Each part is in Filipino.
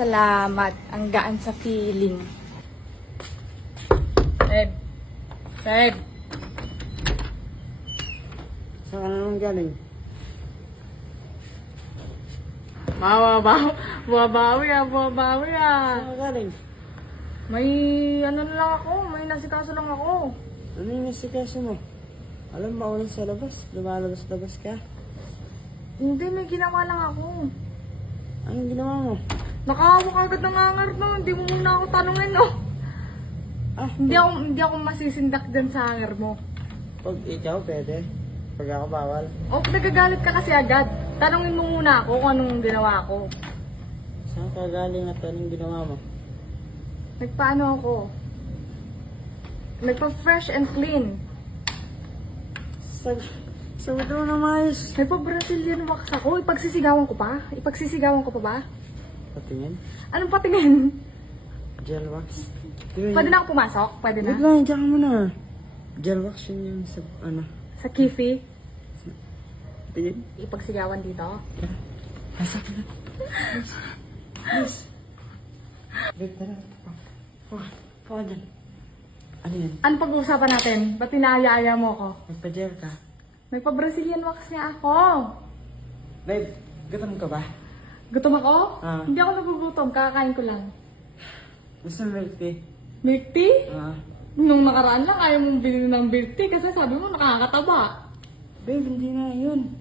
Salamat. Ang gaan sa feeling. Ted. Ted. Saan ka naman galing? Buwabawi ah. Saan ka galing? May ano na lang ako. May nasikaso lang ako. Ano yung nasikaso mo? Alam mo, ulan sa labas. Lumalabas-labas ka. Hindi, may ginawa lang ako. Anong ginawa mo? Nakahawak agad ng hangar no. Hindi mo muna ako tanungin no. Hindi ako masisindak dyan sa hangar mo. Pag ikaw, pwede. Pag ako, bawal. O, nagagalit ka kasi agad. Tanungin mo muna ako kung anong ginawa ko. Saan ka galing at anong ginawa mo? Nagpaano ako? Nagpa-fresh and clean. Sa daw na mais. Nagpa-Brazilian wax ako. Ipagsisigawan ko pa? Ipagsisigawan ko pa ba? Patingin? Anong patingin? Gel wax. Pwede na ako pumasok? Pwede na? Wait lang, diyan ka muna. Gel wax yun yung sa, ano. Sa Kifi? Tingin? Ipagsigawan dito? Pasok na. Please. Wait, tara. Pa dyan. Ano yan? Ano pag-uusapan natin? Ba't inaaya-aya mo ako? Magpa-gel ka. May pa-Brazilian wax niya ako. Babe, gutom ka ba? Gutom ako? Ah. Hindi ako nagugutom. Kakakain ko lang. Gusto mo milk tea? Milk tea? Ah. Nung nakaraan lang, ayaw mong bilhin ng milk tea kasi sabi mo nakakataba. Babe, hindi na yun.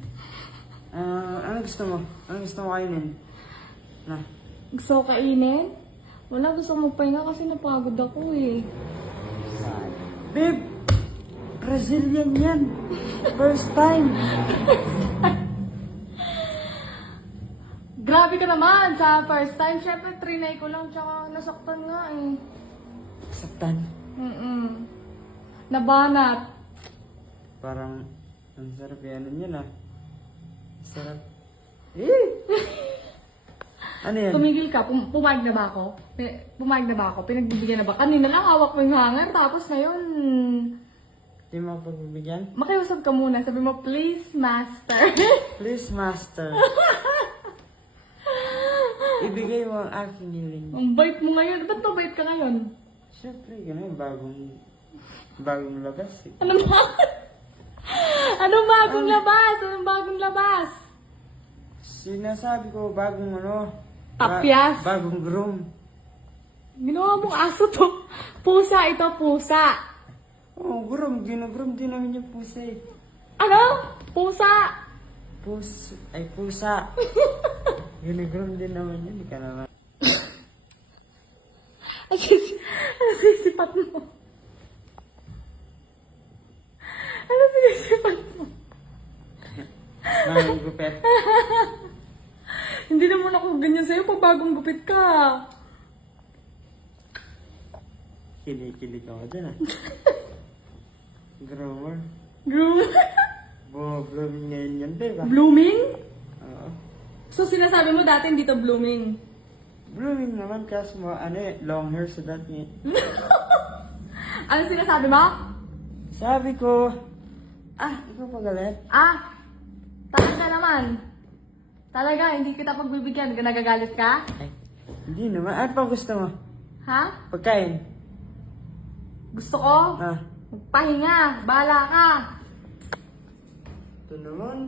Ano gusto mo? Ano gusto mo kainin? Na. Gusto ko kainin? Wala, gusto ko magpahinga kasi napagod ako eh. Babe! Brazilian yan! First time! Grabe ka naman sa first time. Siyempre, trinay ko lang tsaka nasaktan nga eh. Saktan. Nabanat. Parang, ang sarap yan yun ah. Sarap. Ano yan? Tumigil ka. Pumayag na ba ako? Pumayag na ba ako? Pinagbibigyan na ba? Kanina lang hawak mo yung hanger. Tapos ngayon, Di mo ako pagbibigyan? makiusap ka muna. Sabi mo, please, master. Please, master. Ibigay mo ang aking hiling. Ang bait mo ngayon. Ba't mabait ka ngayon? Siyempre, gano'n, bagong labas eh. Ano ba? Anong bagong labas? Anong bagong labas? Sinasabi ko, bagong ano, Tapyas? bagong groom. Ginawa mong aso to. Pusa ito, pusa. Oh, groom, ginogroom din namin yung pusa eh. Ano? Pusa. Pusa. Ginogroom din naman yun, ika naman. Ano sisipat mo? Ano sinisipat mo? Bagong gupet. Hindi naman ako ganyan sa'yo pag bagong gupit ka. Kilig ako dyan ah. Groomer. Groom? Blooming ngayon yan, diba? Blooming? Oo. So sinasabi mo dati dito blooming? Blooming naman kasi mo, ano eh, long hair sa dati. Ano sinasabi mo? Sabi ko, ikaw pagalit. Talaga naman. Talaga, hindi kita pagbibigyan. Nagagalit ka? Ay, hindi naman. Ano pa gusto mo? Ha? Pagkain. Gusto ko? Magpahinga. Bahala ka. Ito naman.